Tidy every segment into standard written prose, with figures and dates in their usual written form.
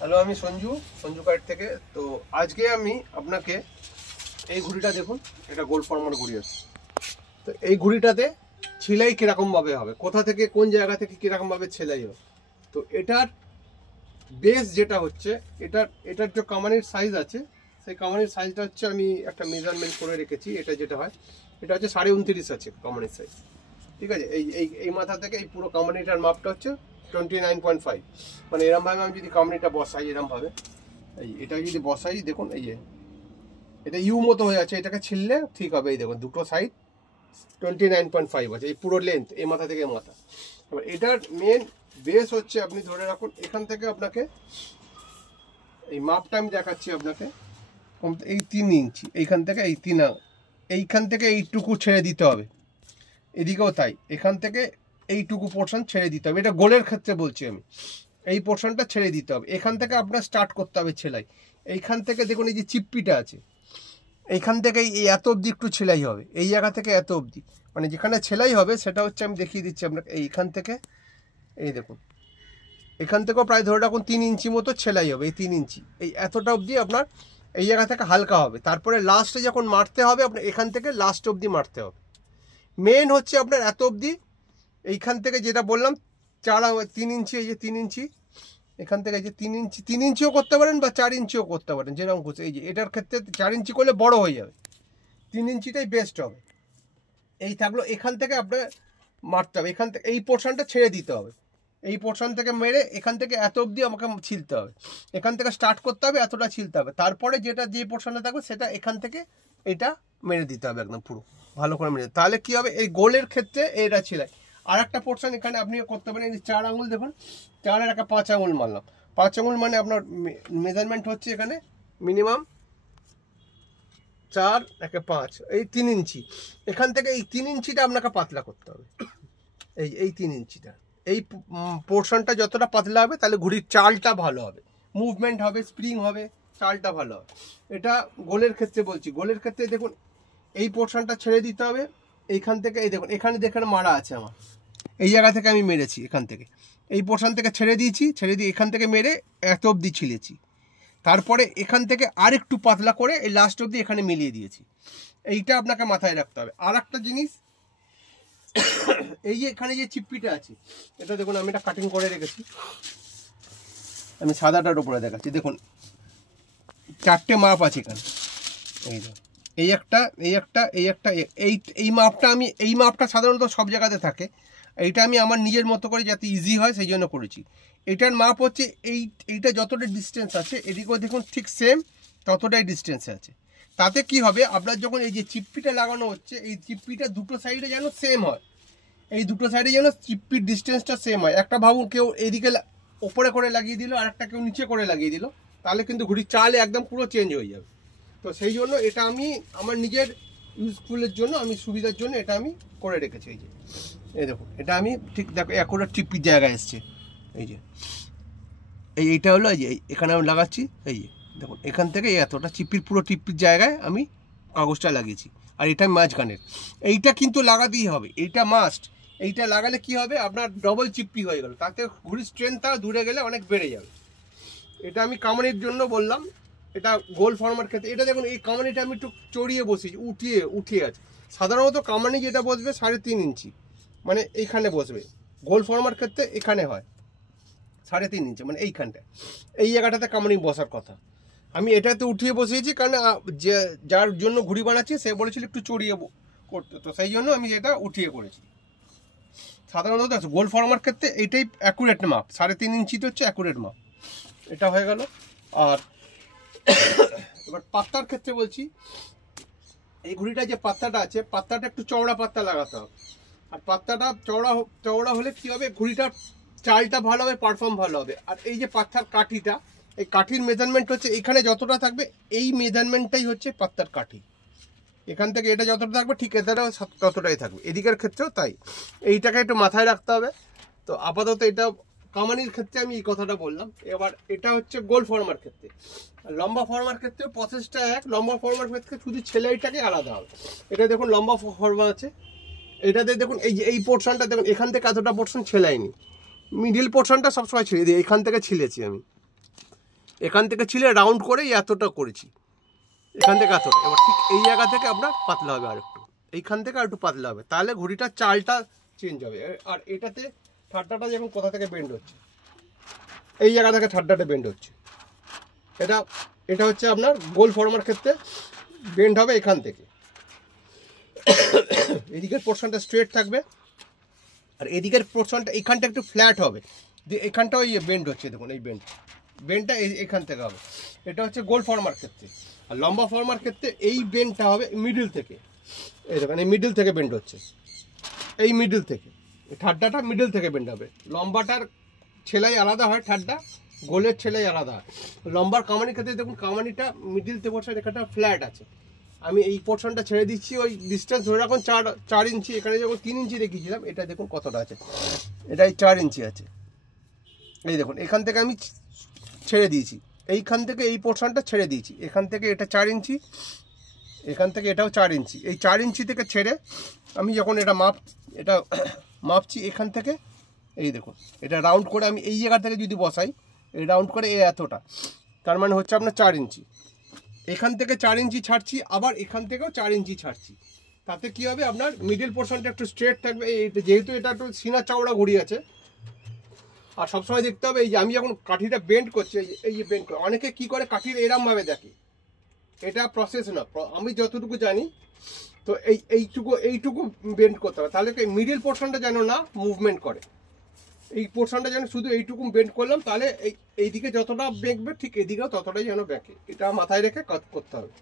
Hello, আমি Sanju card থেকে। তো আজকে আমি আপনাকে এই ঘুড়িটা দেখুন, এটা গোল ফর্মার ঘুড়ি আছে। তো এই ঘুড়িটাতে ছেলাই কীরকমভাবে হবে, কোথা থেকে কোন জায়গা থেকে কীরকমভাবে ছেলাই হবে। তো এটার বেস যেটা হচ্ছে, এটার যে কামানির সাইজ আছে, সেই কামানির সাইজটা হচ্ছে আমি একটা মেজারমেন্ট করে রেখেছি। এটা যেটা হয়, এটা হচ্ছে 29.5 আছে কামানির সাইজ। ঠিক আছে, এই এই এই মাথা থেকে এই পুরো কামানিটার মাপটা হচ্ছে 29.5। মানে এরমভাবে আমি যদি কামানিটা বসাই, এরমভাবে এটা যদি বসাই, দেখুন এই যে এটা ইউ মতো হয়ে আছে, এটাকে ছিললে ঠিক হবে। এই দেখুন দুটো সাইড 29.5 আছে, এই পুরো লেন্থ এই মাথা থেকে মাথা। এবার এটার মেন বেস হচ্ছে, আপনি ধরে রাখুন এখান থেকে আপনাকে এই মাপটা আমি দেখাচ্ছি আপনাকে, এই 3 ইঞ্চি এইখান থেকে এইখান থেকে এইটুকু ছেড়ে দিতে হবে। এদিকেও তাই, এখান থেকে এইটুকু পোর্শন ছেড়ে দিতে হবে। এটা গোলের ক্ষেত্রে বলছি আমি, এই পোর্শনটা ছেড়ে দিতে হবে। এখান থেকে আপনার স্টার্ট করতে হবে সেলাই। এইখান থেকে দেখুন এই যে চিপ্পিটা আছে, এইখান থেকে এই এত অবধি একটু সেলাই হবে, এই জায়গা থেকে এত অবধি, মানে যেখানে সেলাই হবে সেটা হচ্ছে আমি দেখিয়ে দিচ্ছি আপনাকে। এইখান থেকে এই দেখুন, এখান থেকেও প্রায় ধরে রাখুন 3 ইঞ্চি মতো সেলাই হবে। এই 3 ইঞ্চি এই এতটা অবধি আপনার এই জায়গা থেকে হালকা হবে। তারপরে লাস্টে যখন মারতে হবে, আপনার এখান থেকে লাস্ট অবধি মারতে হবে। মেন হচ্ছে আপনার এত অবধি, এইখান থেকে যেটা বললাম 3 ইঞ্চি, এই যে 3 ইঞ্চি এখান থেকে, এই যে 3 ইঞ্চিও করতে পারেন বা 4 ইঞ্চিও করতে পারেন, যেরকম খুশি। এই যে এটার ক্ষেত্রে 4 ইঞ্চি করলে বড় হয়ে যাবে, 3 ইঞ্চিটাই বেস্ট হবে। এই থাকলো, এখান থেকে আপনার মারতে হবে, এখান থেকে এই পোর্শনটা ছেড়ে দিতে হবে। এই পোর্শন থেকে মেরে এখান থেকে এত অবধি আমাকে ছিলতে হবে। এখান থেকে স্টার্ট করতে হবে, এতটা ছিলতে হবে। তারপরে যে পোর্শনে থাকবে সেটা এখান থেকে এটা মেরে দিতে হবে, একদম পুরো ভালো করে মেরে। তাহলে কি হবে, এই গোলের ক্ষেত্রে এটা ছিলাই। আর একটা পোর্শন এখানে আপনি করতে পারেন, এই 4 আঙুল দেখুন, 4-এর একটা 5 আঙুল মারলাম। 5 আঙুল মানে আপনার মেজারমেন্ট হচ্ছে এখানে মিনিমাম 4-5, এই 3 ইঞ্চি। এখান থেকে এই 3 ইঞ্চিটা আপনাকে পাতলা করতে হবে। এই 3 ইঞ্চিটা, এই পোর্শনটা যতটা পাতলা হবে, তাহলে ঘুড়ির চালটা ভালো হবে, মুভমেন্ট হবে, স্প্রিং হবে, চালটা ভালো হবে। এটা গোলের ক্ষেত্রে বলছি। গোলের ক্ষেত্রে দেখুন, এই পোর্শনটা ছেড়ে দিতে হবে। এইখান থেকে এই দেখুন, এখানে দেখেন মারা আছে আমার, এই জায়গা থেকে আমি মেরেছি। এখান থেকে এই পোর্শন থেকে ছেড়ে দিয়েছি, ছেড়ে দিয়ে এখান থেকে মেরে এত অবধি ছিলেছি। তারপরে এখান থেকে আর একটু পাতলা করে এই লাস্ট অবধি এখানে মিলিয়ে দিয়েছি। এইটা আপনাকে মাথায় রাখতে হবে। আর একটা জিনিস, এই যে এখানে যে চিপ্পিটা আছে, এটা দেখুন আমি এটা কাটিং করে রেখেছি। আমি সাদাটার উপরে দেখাচ্ছি, দেখুন 4টে মাপ আছে এখানে। এই দেখুন, এই একটা, এই একটা, এই একটা, এই মাপটা আমি, এই মাপটা সাধারণত সব জায়গাতে থাকে। এইটা আমি আমার নিজের মতো করে যাতে ইজি হয় সেই জন্য করেছি। এটার মাপ হচ্ছে এইটা যতটা ডিস্টেন্স আছে, এদিকেও দেখুন ঠিক সেম ততটাই ডিস্টেন্সে আছে। তাতে কি হবে, আপনার যখন এই যে চিপ্পিটা লাগানো হচ্ছে, এই চিপ্পিটা দুটো সাইডে যেন সেম হয়। এই দুটো সাইডে যেন চিপ্পির ডিস্টেন্সটা সেম হয়। একটা ভাবুন, কেউ এইদিকে ওপরে করে লাগিয়ে দিল আর একটা কেউ নিচে করে লাগিয়ে দিল, তাহলে কিন্তু ঘুড়ির চাল একদম পুরো চেঞ্জ হয়ে যাবে। তো সেই জন্য এটা আমি আমার নিজের ইউজফুলের জন্য, আমি সুবিধার জন্য এটা আমি করে রেখেছি। এই যে এই দেখুন, এটা আমি ঠিক দেখো একুরেট চিপ্পির জায়গায় এসছে। এই যে এইটা হলো, এই যে এখানে আমি লাগাচ্ছি। এই যে দেখুন, এখান থেকে এতটা চিপ্পির, পুরো টিপ্পির জায়গায় আমি কাগজটা লাগিয়েছি। আর এটা মাঝখানের এইটা কিন্তু লাগাতেই হবে, এইটা মাস্ট। এইটা লাগালে কি হবে, আপনার ডবল চিপ্পি হয়ে গেল, তাতে ঘুড়ির স্ট্রেংথটা দূরে গেলে অনেক বেড়ে যাবে। এটা আমি কামানির জন্য বললাম। এটা গোল ফর্মার ক্ষেত্রে, এটা দেখুন এই কামানিটা আমি একটু চড়িয়ে বসিয়েছি, উঠিয়ে আছে। সাধারণত কামানি যেটা বসবে 3.5 ইঞ্চি, মানে এইখানে বসবে। গোল ফর্মার ক্ষেত্রে এখানে হয় 3.5 ইঞ্চি, মানে এইখানটায়, এই জায়গাটাতে কামানি বসার কথা। আমি এটাতে উঠিয়ে বসিয়েছি, কারণ যে যার জন্য ঘুড়ি বানাচ্ছি সে বলেছিল একটু চড়িয়ে করতে, তো সেই জন্য আমি এটা উঠিয়ে করেছি। সাধারণত গোল ফর্মার ক্ষেত্রে এইটাই অ্যাকুরেট মাপ, 3.5 ইঞ্চিতে হচ্ছে অ্যাকুরেট মাপ। এটা হয়ে গেল। আর এবার পাত্তার ক্ষেত্রে বলছি, এই ঘুড়িটা যে পাত্তাটা আছে, পাত্তাটা একটু চওড়া পাত্তা লাগাতে হবে। আর পাত্তাটা চওড়া হলে কি হবে, ঘুড়িটার চালটা ভালো হবে, পারফর্ম ভালো হবে। আর এই যে পাত্তার কাঠিটা, এই কাঠির মেজারমেন্ট হচ্ছে এখানে যতটা থাকবে, এই মেজারমেন্টটাই হচ্ছে পাত্তার কাঠি। এখান থেকে এটা যতটা থাকবে, ঠিক এটাও ততটাই থাকবে। এদিকের ক্ষেত্রেও তাই, এইটাকে একটু মাথায় রাখতে হবে। তো আপাতত এটা কামানির ক্ষেত্রে আমি এই কথাটা বললাম। এবার এটা হচ্ছে গোল ফর্মার ক্ষেত্রে। লম্বা ফর্মার ক্ষেত্রে প্রসেসটা এক, লম্বা ফর্মার ক্ষেত্রে শুধু ছেলাইটাকে আলাদা হবে। এটা দেখুন লম্বা ফর্মার আছে, এটাতে দেখুন এই যে এই পোর্শনটা দেখুন, এখান থেকে এতটা পোর্শন ছেলাইনি, মিডিল পোর্শনটা সবসময় ছেড়ে দিই, এখান থেকে ছিলেছি আমি। এখান থেকে ছিলে রাউন্ড করে এতটা করেছি, এখান থেকে এতটা। এবার ঠিক এই জায়গা থেকে আপনার পাতলা হবে আর একটু, এইখান থেকে আর একটু পাতলা হবে, তাহলে ঘুড়িটার চালটা চেঞ্জ হবে। আর এটাতে ঠাড্ডাটা যেমন কোথা থেকে বেন্ড হচ্ছে, এই জায়গা থেকে ঠাড্ডাটা বেন্ড হচ্ছে। এটা হচ্ছে আপনার গোল ফর্মার ক্ষেত্রে বেন্ড হবে এখান থেকে। এদিকের পোর্শনটা স্ট্রেট থাকবে, আর এদিকের পোর্শনটা এখানটা একটু ফ্ল্যাট হবে, যে এখানটা ওই বেন্ড হচ্ছে, দেখুন এই বেন্ডটা এখান থেকে হবে। এটা হচ্ছে গোল ফর্মার ক্ষেত্রে। আর লম্বা ফর্মার ক্ষেত্রে এই বেন্ডটা হবে মিডল থেকে, এই দেখুন এই মিডল থেকে বেন্ড হচ্ছে, এই মিডল থেকে, ঠাড্ডাটা মিডল থেকে বেন্ড হবে। লম্বাটার ছেলাই আলাদা হয়, ঠাড্ডা গোলের ছেলাই আলাদা হয়। লম্বার কামানির ক্ষেত্রে দেখুন কামানিটা মিডিল থেকে পোর্শন এখানটা ফ্ল্যাট আছে, আমি এই পোর্শনটা ছেড়ে দিচ্ছি, ওই ডিস্টেন্স ধরে রাখুন 4 ইঞ্চি। এখানে যখন 3 ইঞ্চি রেখেছিলাম, এটা দেখুন কতটা আছে, এটাই 4 ইঞ্চি আছে। এই দেখুন এখান থেকে আমি ছেড়ে দিয়েছি, এইখান থেকে এই পোর্শনটা ছেড়ে দিয়েছি, এখান থেকে এটা 4 ইঞ্চি, এখান থেকে এটাও 4 ইঞ্চি। এই 4 ইঞ্চি থেকে ছেড়ে আমি যখন এটা মাপছি এখান থেকে, এই দেখুন এটা রাউন্ড করে আমি এই জায়গা থেকে যদি বসাই, এই রাউন্ড করে এই এতটা, তার মানে হচ্ছে আপনার 4 ইঞ্চি। এখান থেকে 4 ইঞ্চি ছাড়ছি, আবার এখান থেকেও 4 ইঞ্চি ছাড়ছি। তাতে কি হবে, আপনার মিডল পোর্শনটা একটু স্ট্রেট থাকবে। যেহেতু এটা একটু সিনা চাওড়া ঘুড়ি আছে, আর সবসময় দেখতে হবে এই যে আমি যখন কাঠিটা বেন্ড করছি, এই যে বেন্ড করে, অনেকে কি করে কাঠির এরমভাবে দেখে, এটা প্রসেস না। আমি যতটুকু জানি, তো এইটুকু বেন্ড করতে হবে, তাহলে মিডল পোর্শনটা যেন না মুভমেন্ট করে। এই পোর্শনটা যেন শুধু এইটুকু বেন্ড করলাম, তাহলে এইদিকে যতটা বেঁকবে ঠিক এদিকেও ততটাই যেন বেঁকে, এটা মাথায় রেখে কাজ করতে হবে।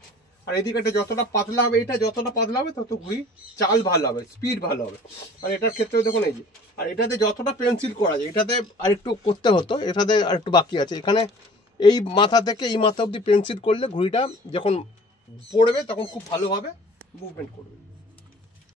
আর এদিকে যতটা পাতলা হবে, এটা যতটা পাতলা হবে তত ঘুড়ি চাল ভালো হবে, স্পিড ভালো হবে। আর এটার ক্ষেত্রে দেখুন এই যে, আর এটাতে যতটা পেন্সিল করা যায়, এটাতে আরেকটু করতে হতো, এটাতে আরেকটু বাকি আছে। এখানে এই মাথা থেকে এই মাথা অবধি পেন্সিল করলে ঘুড়িটা যখন পড়বে তখন খুব ভালোভাবে মুভমেন্ট করবে।